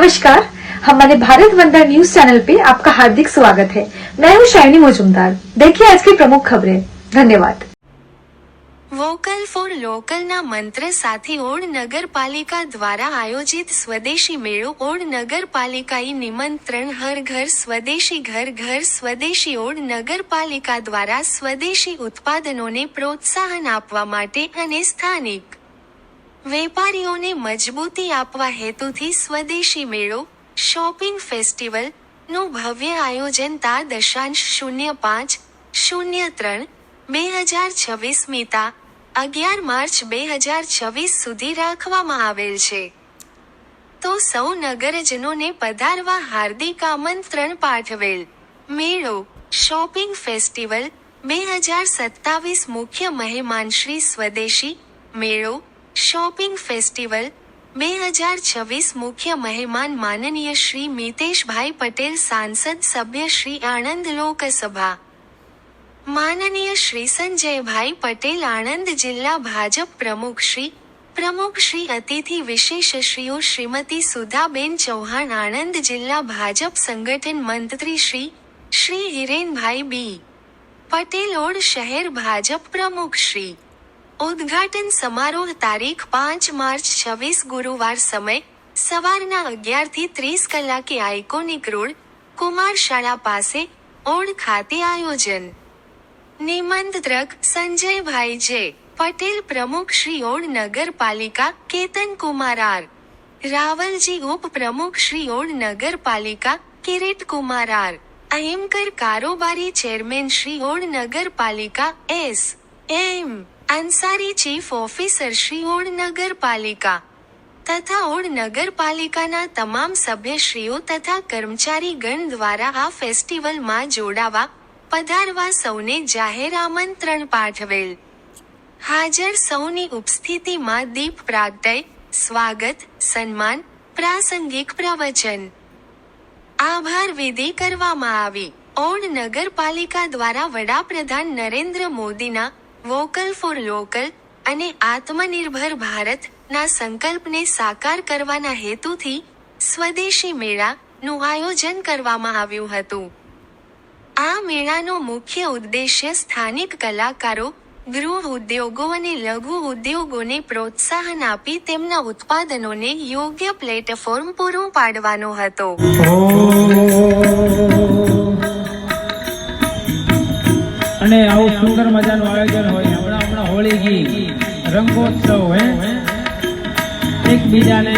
नमस्कार, हमारे भारत वंदना news channel पे आपका हार्दिक स्वागत है। मैं हूँ शाइनी मुजुमदार। देखिए आज की प्रमुख खबरें। धन्यवाद। વોકલ ફોર લોકલના મંત્ર સાથે ઓડ નગરપાલિકા દ્વારા આયોજિત સ્વદેશી મેળો ઓડ નગરપાલિકાએ નિમંત્રણ હર ઘર સ્વદેશી ઘર ઘર સ્વદેશી ઓડ નગરપાલિકા દ્વારા સ્વદેશી ઉત્પાદનોને પ્રોત્સાહન આપવા માટે અને સ્થાનિક વેપારીઓને મજબૂતી આપવા હેતુથી સ્વદેશી મેળો શોપિંગ ફેસ્ટિવલ નું ભવ્ય આયોજન તા 05/03/2026 તા 11 માર્ચ 2026 સુધી રાખવામાં આવેલ છે। તો સૌ નગરજનોને પધારવા હાર્દિક આમંત્રણ પાઠવેલ। મેળો શોપિંગ ફેસ્ટિવલ 2027 મુખ્ય મહેમાન શ્રી સ્વદેશી મેળો શોપિંગ ફેસ્ટિવલ 2026 મુખ્ય મહેમાન માનનીય શ્રી મિતેશભાઈ પટેલ સાંસદ સભ્ય શ્રી આણંદ લોકસભા માનનીય શ્રી સંજયભાઈ પટેલ આણંદ જિલ્લા ભાજપ પ્રમુખ શ્રી અતિથિ વિશેષ શ્રીઓ શ્રીમતી સુધાબેન ચૌહાણ આણંદ જિલ્લા ભાજપ સંગઠન મંત્રી શ્રી હિરેનભાઈ બી પટેલ ઓડ શહેર ભાજપ પ્રમુખ શ્રી। ઉદ્ઘાટન સમારોહ તારીખ 5 માર્ચ 26 ગુરુવાર સમય સવારના 11 થી 30 કલાકે આઇકોનિક રોડ કુમાર શાળા પાસે ઓડ ખાતે આયોજન। નિમંત્રક સંજયભાઈ જે પટેલ પ્રમુખ શ્રી ઓડ નગરપાલિકા કેતન કુમાર આર રાવલજી ઉપપ્રમુખ શ્રી ઓડ નગરપાલિકા કિરીટ કુમાર આર અહિમકર કારોબારી ચેરમેન શ્રી ઓડ નગરપાલિકા M Ansari chief officer Shri Od નગરપાલિકા તથા ઓડ નગરપાલિકાના તમામ સભ્યશ્રીઓ તથા કર્મચારીગણ દ્વારા આ ફેસ્ટિવલમાં જોડાવા પધારવા સૌને જાહેર આમંત્રણ પાઠવેલ। હાજર સૌની ઉપસ્થિતિમાં દીપ પ્રાગટય સ્વાગત સન્માન પ્રાસંગિક પ્રવચન આભાર વિધિ કરવામાં આવી। ઓડ નગરપાલિકા દ્વારા વડાપ્રધાન નરેન્દ્ર મોદીના વોકલ ફોર લોકલ અને આત્મનિર્ભર ભારત ના સંકલ્પને સાકાર કરવાના હેતુથી સ્વદેશી મેળા નું આયોજન કરવામાં આવ્યું હતું। આ મેળાનો મુખ્ય ઉદ્દેશ્ય સ્થાનિક કલાકારો ગૃહ ઉદ્યોગો અને લઘુ ઉદ્યોગોને પ્રોત્સાહન આપી તેમના ઉત્પાદનોને યોગ્ય પ્લેટફોર્મ પૂરું પાડવાનો હતો। અને આવું સુંદર મજાનું આયોજન હોય। હમણાં હોળી ગઈ રંગોત્સવ હે એકબીજાને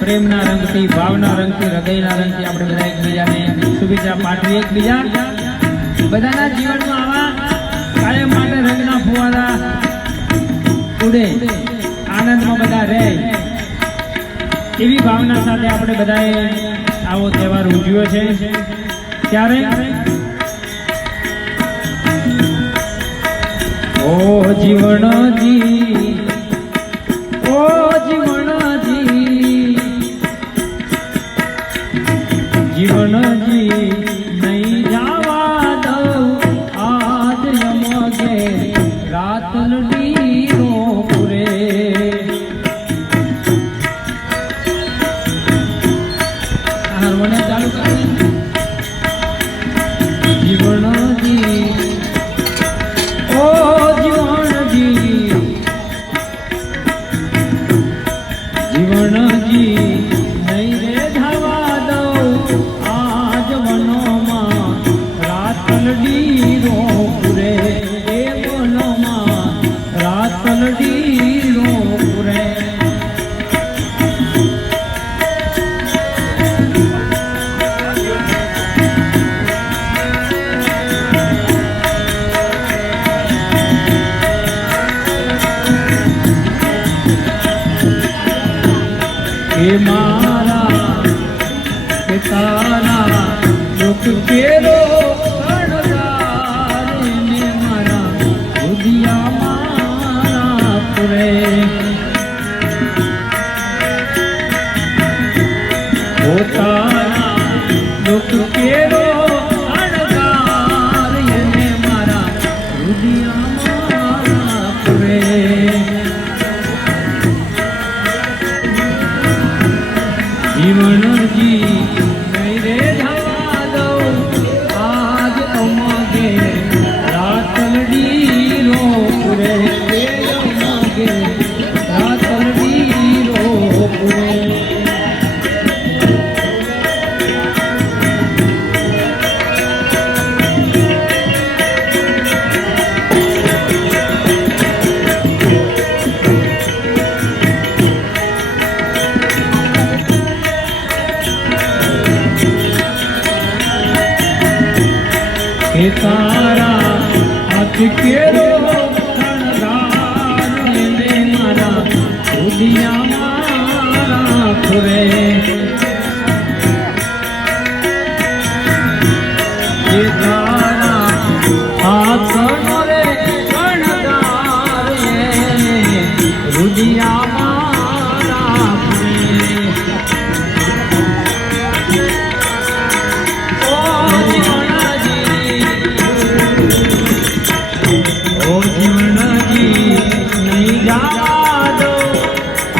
પ્રેમના રંગથી ભાવના રંગથી હૃદયના રંગથી આપણે બધા એકબીજાને શુભેચ્છા પાઠવી। એકબીજા બધાના જીવનમાં આવા કાયમ માટે રંગના ફુવારા ઉડે આનંદમાં બધા રહે એવી ભાવના સાથે આપણે બધાએ આવો તહેવાર ઉજવ્યો છે। ત્યારે ઓ જીવનજી ઓ જીવનજી જીવનજી નહીં જવા દઉં આજ યમને રાતલડી રો પૂરે। હાર્મોનિયમ ચાલુ કરે જીવનજી ઓ જીવનજી નહીં રે ધવા દઉં આજ વનોમાં રાતલડી રો પૂરે એ વનોમાં રાતલડી રો પૂરે। हे मारा पिताना दुख केरो अणगारे ने मारा बुधिया मारा पुरे। होताना दुख केरो अणगारे ने मारा बुधिया मारा पुरे। जीवन માગે રાતલડી રોપવે કે તારા હાથ કેરો શણગાર ને મારા દુનિયા મારા ખુરે કે તારા હાથ રે શણગાર ને દુનિયા મારા ખુરે ઓ જીવનજી નહીં જવા દો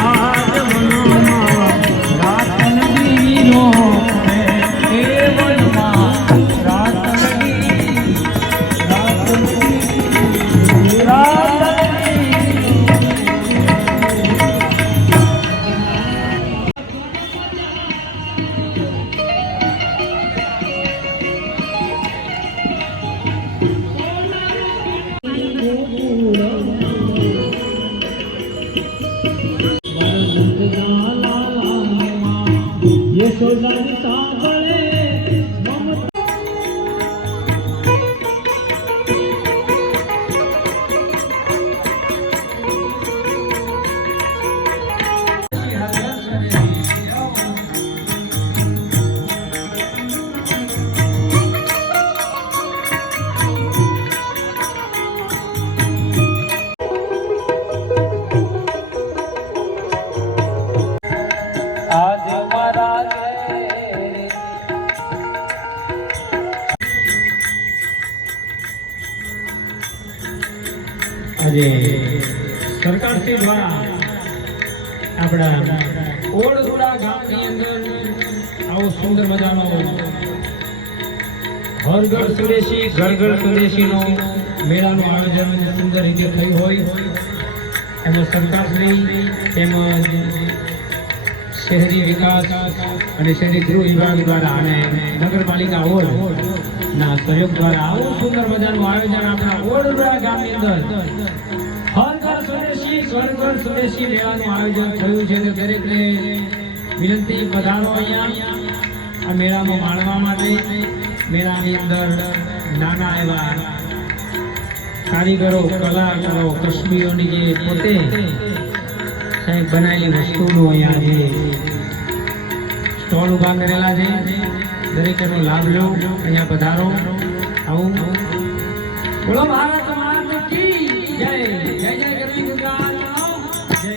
આજ મનમાં રાતલડી નો એ મનમાં રાતલડી યશોદાની સાંભળે આજ મારા આજે સરકારશ્રી દ્વારા આપણા ઓળધુડા ગામની અંદર આવો સુંદર મજાનો હર ઘર સ્વદેશી ઘર ઘર સ્વદેશીનો મેળાનું આયોજન સુંદર રીતે થયું હોય એમાં સરકારશ્રી તેમજ શહેરી વિકાસ અને શહેરી ગૃહ વિભાગ દ્વારા અને નગરપાલિકા ઓળના સહયોગ દ્વારા આવું સુંદર મજાનું આયોજન આપણા ઓળધુડા ગામની અંદર હર ઘર સ્વદેશી ઘર ઘર સ્વદેશી મેળાનું આયોજન થયું છે તો દરેકને વિનંતી પધારો અહીંયા આ મેળામાં માણવા માટે મેળાની અંદર નાના એવા કારીગરો કલાકારો કશ્મીરોની જે પોતે સાહેબ બનાવેલી વસ્તુનો અહીંયા જે સ્ટોલ ઊભા કરેલા છે દરેકનો લાભ લો અહીંયા પધારો આવું બોલો ભારત માતા કી જય જય જય ગરવી ગુજરાત જય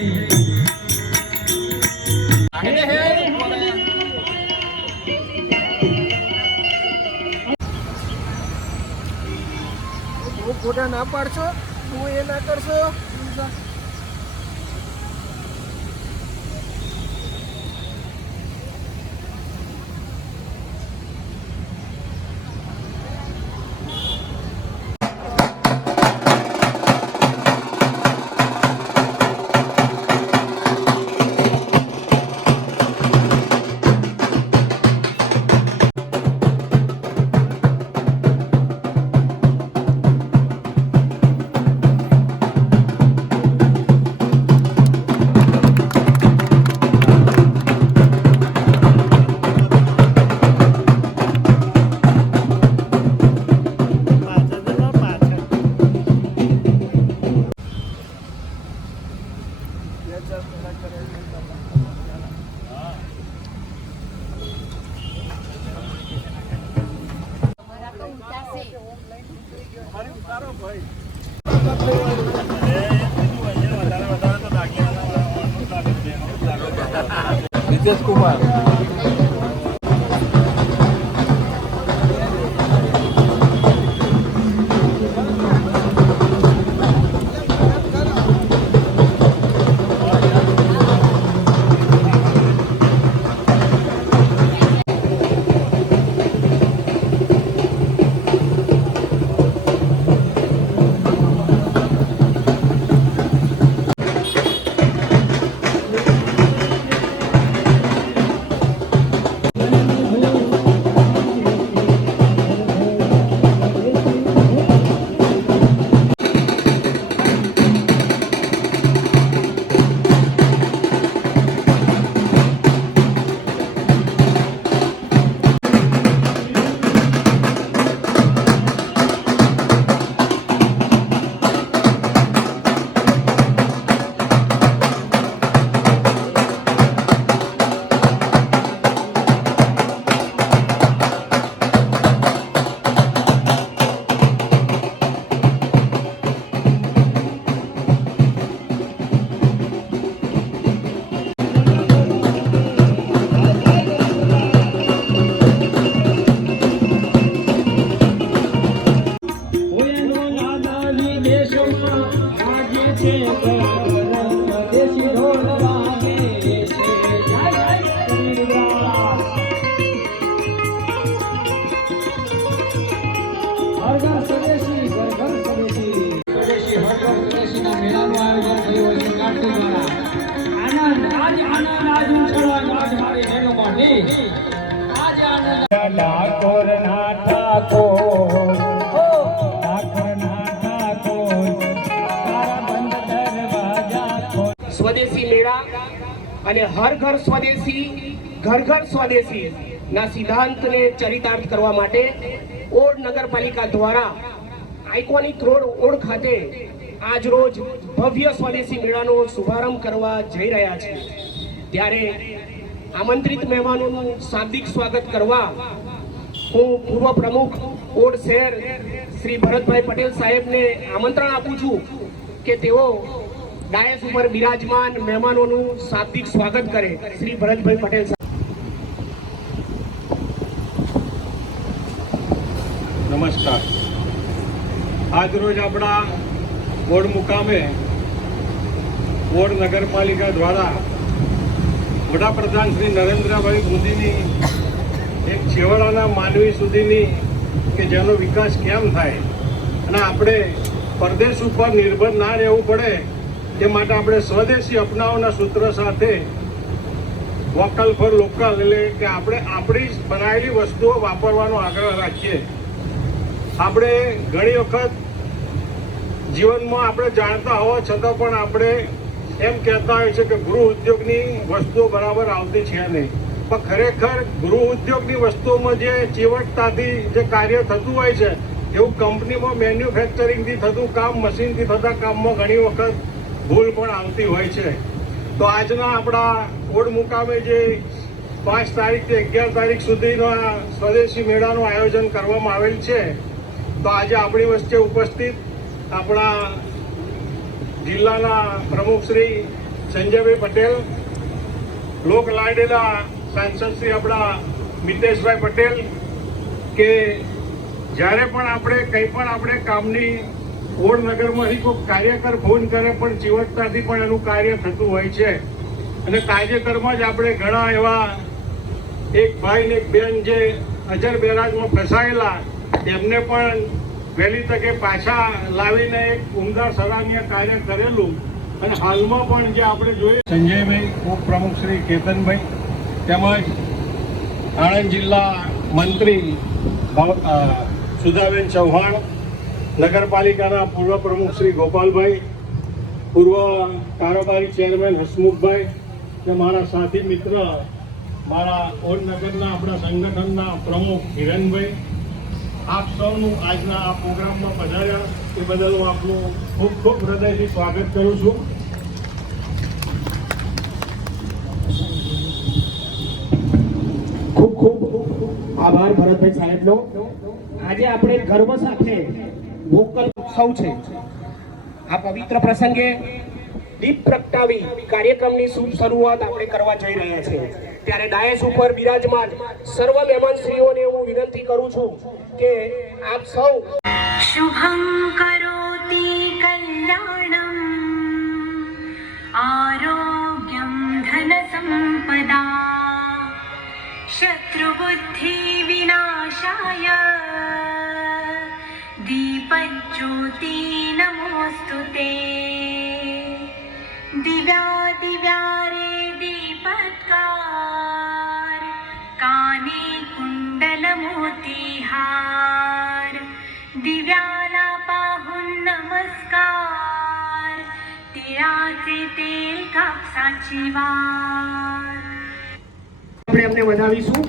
ફોટા ના પાડશો હું એ ના કરશો નીતિશ કુમાર સ્વદેશી ઢોલ વાગે છે. જય જય કબીરદાસ. હર ઘર સ્વદેશી, ઘર ઘર સ્વદેશી. સ્વદેશી હર ઘર સ્વદેશીના મેળાનું આયોજન થયું હોય છે કાર્તિક દ્વારા. આનંદ આજ ઉછળવા આજ મારી બહેનોમાં નહીં. આજ આનંદ ઠાકોર ના ઠાકોર સ્વદેશી મેળા અને હર ઘર સ્વદેશી ઘર ઘર સ્વદેશી ના સિદ્ધાંતને ચરિતાર્થ કરવા માટે ઓડ નગરપાલિકા દ્વારા આઇકોનિક રોડ ઓડ ખાતે આજ રોજ ભવ્ય સ્વદેશી મેળાનો શુભારંભ કરવા જઈ રહ્યા છે. ત્યારે આમંત્રિત મહેમાનોનું શાબ્દિક સ્વાગત કરવા હું પૂર્વ પ્રમુખ ઓડ શહેર શ્રી ભરતભાઈ પટેલ સાહેબને આમંત્રણ આપું છું કે તેઓ ડાયસ ઉપર બિરાજમાન મહેમાનોનું શાબ્દિક સ્વાગત કરે. શ્રી ભરતભાઈ પટેલ સાહેબ. નમસ્કાર. આજ રોજ આપણા બોર્ડ મુકામે બોર્ડ નગરપાલિકા દ્વારા વડાપ્રધાન શ્રી નરેન્દ્રભાઈ મોદીની એક છેવાડાના માનવી સુધીની કે જેનો વિકાસ કેમ થાય અને આપણે પરદેશ ઉપર નિર્ભર ના રહેવું પડે તે માટે આપણે સ્વદેશી અપનાવવાના સૂત્ર સાથે વોકલ ફોર લોકલ એટલે કે આપણે આપણી જ બનાવેલી વસ્તુઓ વાપરવાનો આગ્રહ રાખીએ. આપણે ઘણી વખત જીવનમાં આપણે જાણતા હોવા છતાં પણ આપણે એમ કહેતા હોય છે કે ગૃહ ઉદ્યોગની વસ્તુઓ બરાબર આવતી છે નહીં, પણ ખરેખર ગૃહ ઉદ્યોગની વસ્તુઓમાં જે ચીવટતાથી જે કાર્ય થતું હોય છે એવું કંપનીમાં મેન્યુફેક્ચરિંગથી થતું કામ, મશીનથી થતા કામમાં ઘણી વખત ભૂલ પણ આવતી હોય છે. તો આજના આપણા ઓડ મુકામે જે 5 તારીખથી 11 તારીખ સુધીના સ્વદેશી મેળાનું આયોજન કરવામાં આવેલ છે, તો આજે આપણી વચ્ચે ઉપસ્થિત આપણા જિલ્લાના પ્રમુખ શ્રી સંજયભાઈ પટેલ, લોક લાડેલા સાંસદ શ્રી આપણા મિતેશભાઈ પટેલ, કે જ્યારે પણ આપણે કંઈ પણ આપણે કામની ઓડનગરમાંથી કોઈ કાર્યકર ફોન કરે પણ ચીવટતાથી પણ એનું કાર્ય થતું હોય છે. અને તાજેતરમાં જ આપણે ઘણા એવા એક ભાઈ ને એક બેન જે અજર બેરાજમાં ફસાયેલા એમને પણ વહેલી તકે પાછા લાવીને એક ઉમદા સરાહનીય કાર્ય કરેલું. અને હાલમાં પણ જે આપણે જોઈએ સંજયભાઈ, ઉપપ્રમુખ શ્રી કેતનભાઈ, તેમજ આણંદ જિલ્લા મંત્રી સુધાબેન ચૌહાણ, નગરપાલિકાના પૂર્વ પ્રમુખ શ્રી ગોપાલભાઈ, પૂર્વ કારોબારી ચેરમેન હસમુખભાઈ, કે મારા સાથી મિત્ર મારા ઓડનગરના આપણા સંગઠનના પ્રમુખ હિરણભાઈ, આપ સૌનું આજના આ પ્રોગ્રામમાં પધાર્યા એ બદલ હું આપનું ખૂબ ખૂબ હૃદયથી સ્વાગત કરું છું. ખૂબ ખૂબ આભાર ભરતભાઈ સાહેબનો. આજે આપણે ગર્વ સાથે વોકલ ઉત્સવ છે. આ પવિત્ર પ્રસંગે દીપ પ્રગટાવી કાર્યક્રમની શુભ શરૂઆત આપણે કરવા જઈ રહ્યા છીએ. ત્યારે ડાયસ ઉપર બિરાજમાન સર્વ મહેમાનશ્રીઓને હું વિનંતી કરું છું કે આપ સૌ શુભં કરોતિ કલ્યાણમ આરોગ્યમ ધન સંપદા શત્રુબુદ્ધિ વિનાશાય દીપજ્યોતિ નમોસ્તુતે દિવ્યાદિવ્યારે દીપત્કાર કાને કુંડલ મોતીહાર દિવ્યાલાપાહુન નમસ્કાર તિરાસે તેલ કાપસાચી વાર. આપણે એમને વધાવીશું.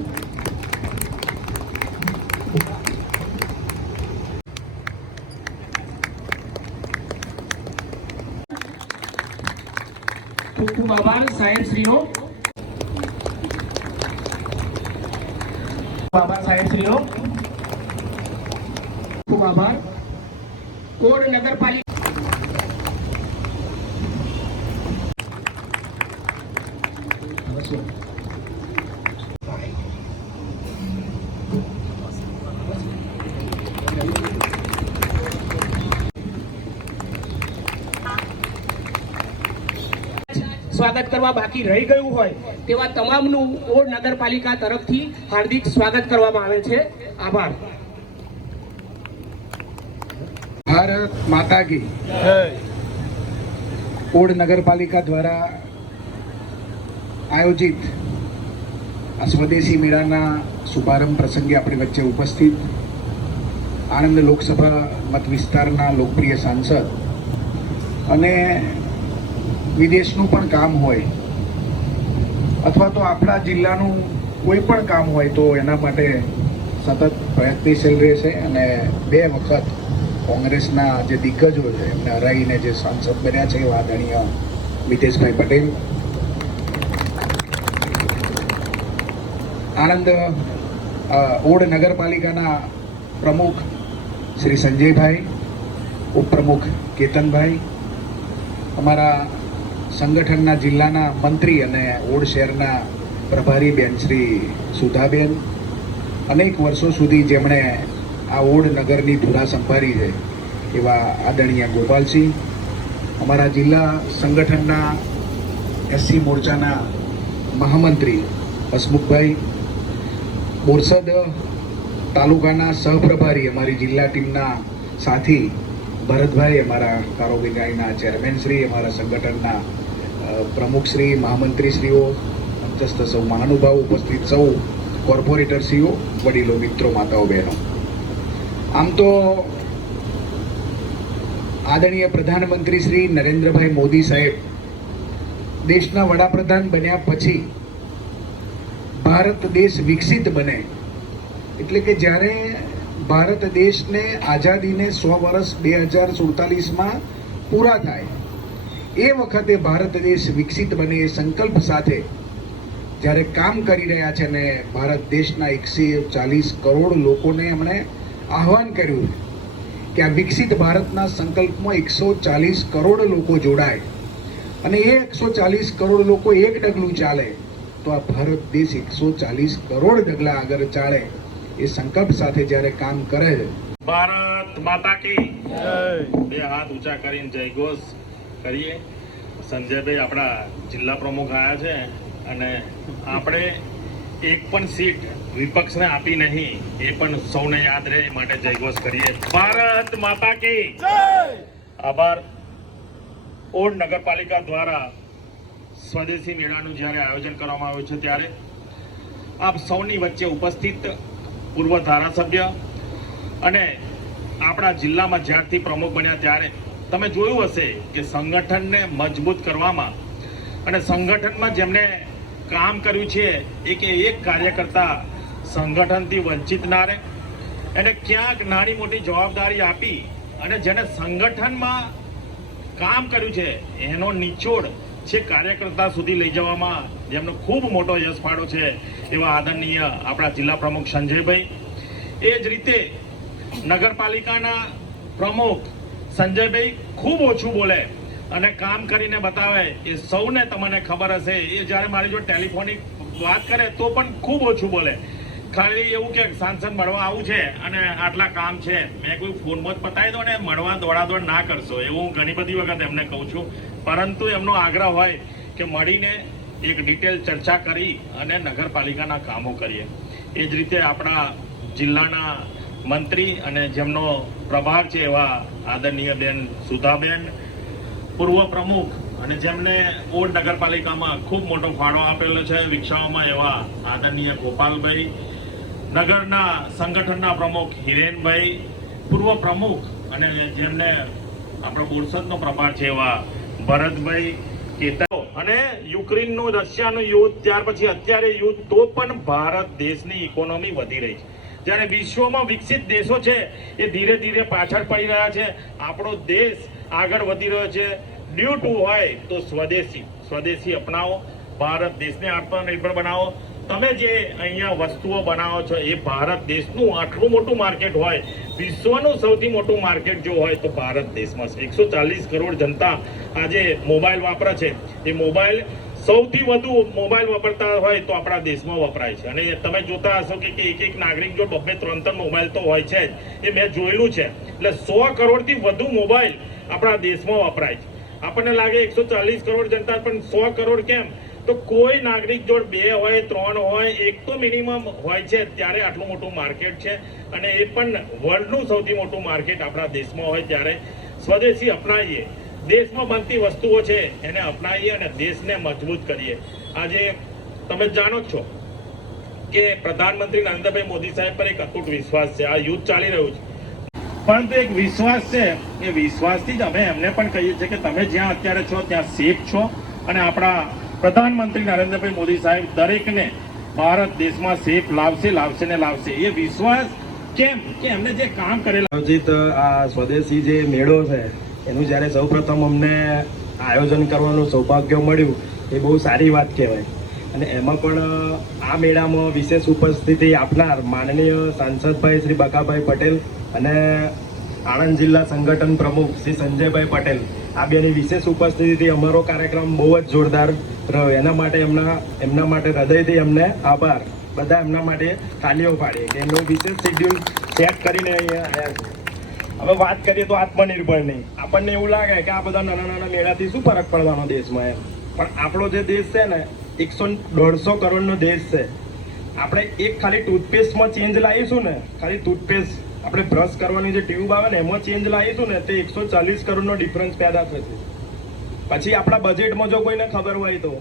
ખૂબ ખૂબ આભાર સાહેબશ્રીનો. આભાર સાહેબશ્રીનો. ખૂબ આભાર. ઓડ નગરપાલિકા સ્વાગત કરવા બાકી રહી ગયું હોય તેવા તમામનું ઓડ નગરપાલિકા તરફથી હાર્દિક સ્વાગત કરવામાં આવે છે. આભાર. ભારત માતા કી ઓડ નગરપાલિકા દ્વારા આયોજિત આ સ્વદેશી મેળાના શુભારંભ પ્રસંગે આપણી વચ્ચે ઉપસ્થિત આણંદ લોકસભા મત વિસ્તારના લોકપ્રિય સાંસદ અને વિદેશનું પણ કામ હોય અથવા તો આપણા જિલ્લાનું કોઈ પણ કામ હોય તો એના માટે સતત પ્રયત્નશીલ રહેશે અને 2 વખત કોંગ્રેસના જે દિગ્ગજો છે એમને હરાવીને જે સાંસદ બન્યા છે એવા આદરણીય મિતેશભાઈ પટેલ, આણંદ ઓડ નગરપાલિકાના પ્રમુખ શ્રી સંજયભાઈ, ઉપપ્રમુખ કેતનભાઈ, અમારા સંગઠનના જિલ્લાના મંત્રી અને ઓડ શહેરના પ્રભારી બેન શ્રી સુધાબેન, અનેક વર્ષો સુધી જેમણે આ ઓડ નગરની ધુરા સંભાળી છે એવા આદરણીય ગોપાલસિંહ, અમારા જિલ્લા સંગઠનના એસસી મોરચાના મહામંત્રી હસમુખભાઈ, બોરસદ તાલુકાના સહપ્રભારી અમારી જિલ્લા ટીમના સાથી ભરતભાઈ, અમારા કારોબારીના ચેરમેન શ્રી, અમારા સંગઠનના પ્રમુખશ્રી, મહામંત્રીશ્રીઓ, મંચસ્થ સૌ મહાનુભાવો, ઉપસ્થિત સૌ કોર્પોરેટરશ્રીઓ, વડીલો, મિત્રો, માતાઓ, બહેનો. આમ તો આદરણીય પ્રધાનમંત્રી શ્રી નરેન્દ્રભાઈ મોદી સાહેબ દેશના વડાપ્રધાન બન્યા પછી ભારત દેશ વિકસિત બને એટલે કે જ્યારે ભારત દેશને આઝાદીને 100 વર્ષ 2047માં પૂરા થાય એ વખતે ભારત દેશ વિકસિત બને એ સંકલ્પ સાથે જ્યારે કામ કરી રહ્યા છે ને ભારત દેશના 140 કરોડ લોકોને એમણે આહવાન કર્યું કે આ વિકસિત ભારતના સંકલ્પમાં 140 કરોડ લોકો જોડાય અને એ 140 કરોડ લોકો એક ડગલું ચાલે તો આ ભારત દેશ 140 કરોડ ડગલા આગળ ચાલે એ સંકલ્પ સાથે જ્યારે કામ કરે છે. ભારત માતા કી જય. 2 હાથ ઊંચા કરીને જય ઘોષ કરીએ. સંજયભાઈ આપણા જિલ્લા પ્રમુખ આવ્યા છે અને આપણે એક પણ સીટ વિપક્ષને આપી નહીં એ પણ સૌને યાદ રહે એ માટે જય ઘોષ કરીએ. ભારત માતા કી જય. આભાર. ઓડ નગરપાલિકા દ્વારા સ્વદેશી મેળાનું જ્યારે આયોજન કરવામાં આવ્યું છે ત્યારે આપ સૌની વચ્ચે ઉપસ્થિત પૂર્વ ધારાસભ્ય અને આપણા જિલ્લામાં જ્યારથી પ્રમુખ બન્યા ત્યારે તમે જોયું હશે કે સંગઠનને મજબૂત કરવામાં અને સંગઠનમાં જેમને કામ કર્યું છે કે એક કાર્યકર્તા સંગઠનથી વંચિત ના રહે એને ક્યાંક નાની મોટી જવાબદારી આપી અને જેને સંગઠનમાં કામ કર્યું છે એનો નિચોડ છે કાર્યકર્તા સુધી લઈ જવામાં જેમનો ખૂબ મોટો યશ ફાળો છે એવા આદરણીય આપણા જિલ્લા પ્રમુખ સંજયભાઈ. એ જ રીતે નગરપાલિકાના પ્રમુખ સંજયભાઈ ખૂબ ઓછું બોલે અને કામ કરીને બતાવે એ સૌને તમને ખબર હશે. એ જ્યારે મારી જો ટેલિફોનિક વાત કરે તો પણ ખૂબ ઓછું બોલે. ખાલી એવું કે સાંસદ મળવા આવું છે અને આટલા કામ છે, મેં કોઈ ફોનમાં જ પતાવી દો ને મળવા દોડાદોડ ના કરશો એવું હું ઘણી બધી વખત એમને કહું છું. પરંતુ એમનો આગ્રહ હોય કે મળીને એક ડિટેલ ચર્ચા કરી અને નગરપાલિકાના કામો કરીએ. એ જ રીતે આપણા જિલ્લાના મંત્રી અને જેમનો પ્રભાર છે એવા આદરણીય બેન સુધાબેન, પૂર્વ પ્રમુખ અને જેમને ઓડ નગરપાલિકામાં ખૂબ મોટો ફાળો આપેલો છે વિકસાવવામાં એવા આદરણીય ગોપાલભાઈ, નગરના સંગઠનના પ્રમુખ હિરેનભાઈ, પૂર્વ પ્રમુખ અને જેમને આપણો બોરસદનો પ્રભાર છે એવા ભરતભાઈ, કેતન અને યુક્રેનનું રશિયાનું યુદ્ધ ત્યાર પછી અત્યારે યુદ્ધ તો પણ ભારત દેશની ઇકોનોમી વધી રહી છે. જ્યારે વિશ્વમાં વિકસિત દેશો છે એ ધીરે ધીરે પાછળ પડી રહ્યા છે, આપણો દેશ આગળ વધી રહ્યો છે. ડ્યુ ટુ હોય તો સ્વદેશી અપનાવો, ભારત દેશને આત્મનિર્ભર બનાવો. તમે જે અહીંયા વસ્તુઓ બનાવો છો એ ભારત દેશનું આટલું મોટું માર્કેટ હોય, વિશ્વનું સૌથી મોટું માર્કેટ જો હોય તો ભારત દેશમાં છે. 140 કરોડ જનતા આજે મોબાઈલ વાપરે છે. એ મોબાઈલ સૌથી વધુ મોબાઈલ વાપરતા હોય તો આપણા દેશમાં વપરાય છે. અને તમે જોતા હશો કે એક નાગરિક જો 2-3 મોબાઈલ તો હોય છે જ, એ મેં જોયેલું છે. એટલે 100 કરોડથી વધુ મોબાઈલ આપણા દેશમાં વપરાય છે. આપણને લાગે 140 કરોડ જનતા પણ 100 કરોડ કેમ? તો કોઈ નાગરિક જોડ 2 હોય 3 હોય, એક તો મિનિમમ હોય છે, ત્યારે આટલું મોટું માર્કેટ છે. અને એ પણ વર્લ્ડનું સૌથી મોટું માર્કેટ આપણા દેશમાં હોય ત્યારે સ્વદેશી અપનાવીએ, દેશમાં બનતી વસ્તુઓ છે એને અપનાવીએ અને દેશને મજબૂત કરીએ. આજે તમે જાણો જ છો કે પ્રધાનમંત્રી નરેન્દ્રભાઈ મોદી સાહેબ પર એક અતૂટ વિશ્વાસ છે. આ યુદ્ધ ચાલી રહ્યું છે, પરંતુ એક વિશ્વાસ છે, એ વિશ્વાસથી જ અમે એમને પણ કહીએ છીએ કે તમે જ્યાં અત્યારે છો ત્યાં સેફ છો. અને આપણા પ્રધાનમંત્રી નરેન્દ્રભાઈ મોદી સાહેબ દરેકને ભારત દેશમાં સેફ લાવશે ને લાવશે. એ વિશ્વાસ કેમ કે એમને જે કામ કરેલા આયોજિત આ સ્વદેશી જે મેળો છે એનું જ્યારે સૌપ્રથમ અમને આયોજન કરવાનું સૌભાગ્ય મળ્યું એ બહુ સારી વાત કહેવાય. અને એમાં પણ આ મેળામાં વિશેષ ઉપસ્થિતિ આપનાર માનનીય સાંસદભાઈ શ્રી બકાભાઈ પટેલ અને આણંદ જિલ્લા સંગઠન પ્રમુખ શ્રી સંજયભાઈ પટેલ, આ બેની વિશેષ ઉપસ્થિતિથી અમારો કાર્યક્રમ બહુ જ જોરદાર રહ્યો. એના માટે એમના માટે હૃદયથી એમને આભાર. બધા એમના માટે તાલીઓ પાડીએ કે એમનું વિશેષ શેડ્યુલ સેટ કરીને અહીંયા આવ્યા છે. હવે વાત કરીએ તો આત્મનિર્ભરની, આપણને એવું લાગે કે આ બધા નાના નાના મેળાથી શું ફરક પડવાનો દેશમાં એમ, પણ આપણો જે દેશ છે ને 100-150 કરોડનો દેશ છે. આપણે એક ખાલી ટૂથપેસ્ટમાં ચેન્જ લાવીશું ને, ખાલી ટૂથપેસ્ટ આપણે બ્રશ કરવાની જે ટ્યુબ આવે ને એમાં ચેન્જ લાવીશું ને, તે 140 કરોડનો ડિફરન્સ પેદા થશે. પછી આપણા બજેટમાં જો કોઈને ખબર હોય તો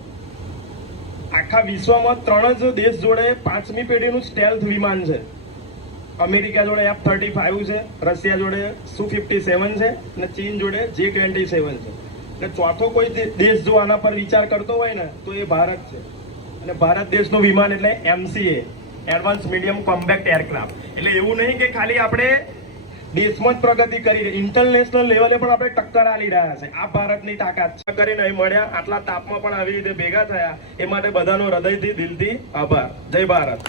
આખા વિશ્વમાં 3 જ દેશ જોડે 5મી પેઢીનું સ્ટેલ્થ વિમાન છે. અમેરિકા જોડે F-35 છે, રશિયા જોડે Su-57 છે અને ચીન જોડે J-27 છે. અને ચોથો કોઈ દેશ જો આના પર વિચાર કરતો હોય ને તો એ ભારત છે. અને ભારત દેશનું વિમાન એટલે MCA, advance medium compact aircraft. એટલે એવું નહીં કે ખાલી આપણે દેશમાં જ પ્રગતિ કરી, ઇન્ટરનેશનલ લેવલે પણ આપણે ટક્કર આલી રહ્યા છે. આ ભારતની તાકાત છે. કરીને અહીં મળ્યા, આટલા તાપમાં પણ આવી રીતે ભેગા થયા, એ માટે બધાનો હૃદયથી દિલથી આભાર. જય ભારત.